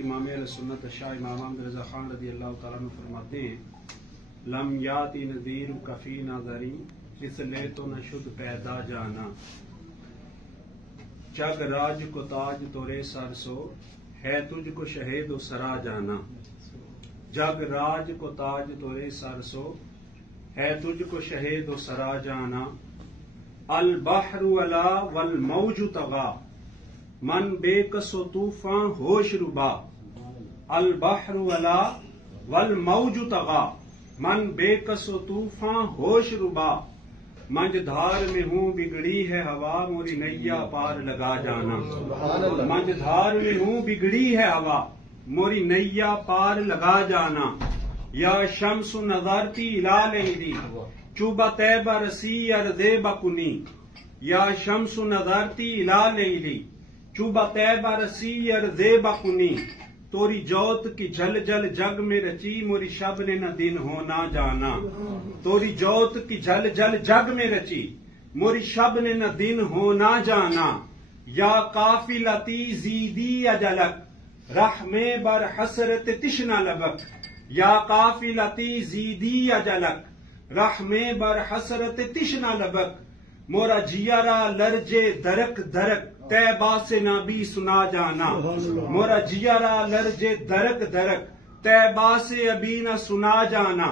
امام اہل سنت شاہ امام احمد رضا خان رضی اللہ تعالیٰ عنہ فرماتے ہیں لم یاتی نذیر کفی نظری اس لے تو نہ شد پیدا جانا جگ راج کو تاج تورے سر سو ہے تجھ کو شہید و سرا جانا جگ راج کو تاج تورے سر سو ہے تجھ کو شہید و سرا جانا البحر ولا والموج طغا من بے کس و طوفان ہوش ربا البحر ولا والموج طغا من بے کس و طوفان ہوش ربا منج دھار میں ہوں بگڑی ہے ہوا موری نیا پار لگا جانا منج دھار میں ہوں بگڑی ہے ہوا موری نیا پار لگا جانا یا شمس نظرتی الا لیلی چوبا طیبہ رسی ارضے بکنی یا شمس نظرتی الا لیلی چوبا طیبہ رسی ارضے بکنی توری جوت کی جل جل جگ میں رچی موری شب نے نہ دن ہونا جانا توری جوت کی جل جل جگ میں رچی موری شب نے نہ دن ہونا جانا یا قافلتی زیدی اجلک رحمے بر حسرت تشنا لبک یا قافلتی زیدی اجلک رحمے بر حسرت تشنا لبک مورا جیارا لرجے درک درک طیبہ سے نبی سنا جانا مورا جیارا لرجے درک درک طیبہ سے ابھی نہ سنا جانا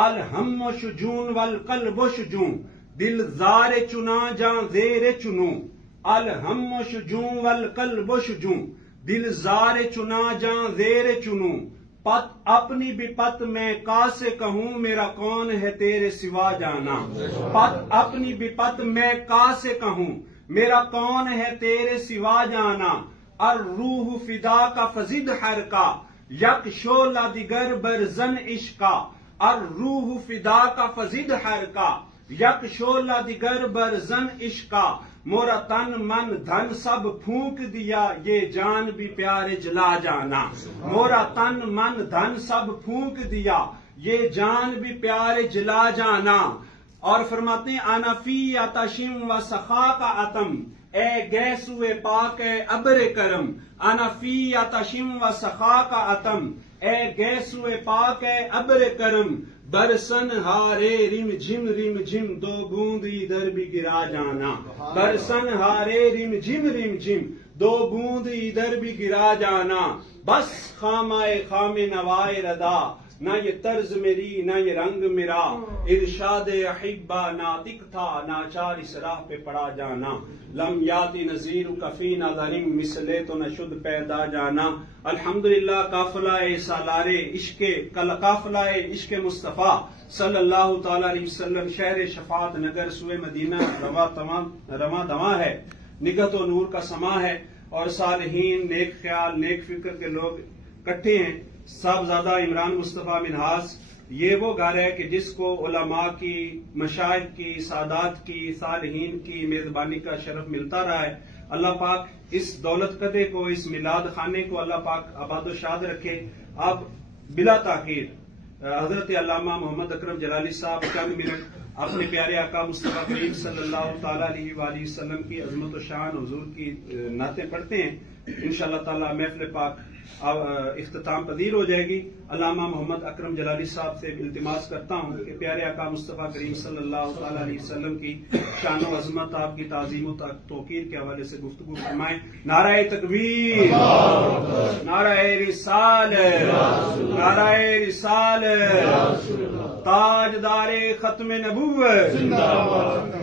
الہم و شجون والقلب و شجون دل زار چنا جاں زیر چنوں الہم و شجون والقلب و شجون دل زار چنا جاں زیر چنوں پت اپنی بھی پت میں کا سے کہوں میرا کون ہے تیرے سوا جانا پت اپنی بھی پت میں کا سے کہوں میرا کون ہے تیرے سوا جانا الروح فدا کا فزد ہر کا یک شولہ دیگر برزن عشقا الروح فدا کا فزد ہر کا یک شولہ دیگر برزن عشقا مورا تن من دھن سب پھونک دیا یہ جان بھی پیارے جلا جانا مورا تن من دھن سب پھونک دیا یہ جان بھی پیارے جلا جانا اور فرماتے ہیں انا فی آتشم و سخا کا اتم اے گیسوئے پاک اے ابر کرم انا فی آتشم و سخا کا اتم اے گیسوئے پاک اے ابر کرم برسن ہارے رم جھم دو بوند ادھر بھی گرا جانا برسن ہارے رم جھم دو بوند ادھر بھی گرا جانا بس خامائے خام نوائے ردا نہ یہ طرز میری نہ یہ رنگ میرا ارشاد احبہ ناطق تھا ناچار اس راہ پہ پڑا جانا لم یاتی نذیر کفی نظرم مثلے تو نہ شد پیدا جانا الحمدللہ قافلہ سالار عشق قافلہ عشق مصطفیٰ صلی اللہ تعالی علیہ وسلم شہر شفاعت نگر سوئے مدینہ رواں دواں ہے نگہت و نور کا سما ہے اور صالحین نیک خیال نیک فکر کے لوگ اکٹھے ہیں صاحبزادہ عمران مصطفیٰ منہاس یہ وہ گھر ہے کہ جس کو علماء کی مشائخ کی سادات کی صالحین کی میزبانی کا شرف ملتا رہا ہے اللہ پاک اس دولت قدے کو اس میلاد خانے کو اللہ پاک آباد و شاد رکھے اب بلا تاخیر حضرت علامہ محمد اکرم جلالی صاحب چند منٹ اپنے پیارے آقا مصطفیٰ کریم صلی اللہ تعالیٰ علیہ وآلہ وسلم کی عظمت و شان حضور کی نعتیں پڑھتے ہیں انشاءاللہ تعالیٰ محفل پاک اختتام پذیر ہو جائے گی علامہ محمد اکرم جلالی صاحب سے التماس کرتا ہوں کہ پیارے آقا مصطفیٰ کریم صلی اللہ تعالیٰ علیہ وسلم کی شان و عظمت آپ کی تعظیم و توقیر کے حوالے سے گفتگو فرمائیں نعرہ تکبیر نعرہ رسالت نعرہ رسالت تاجدار ختم نبوت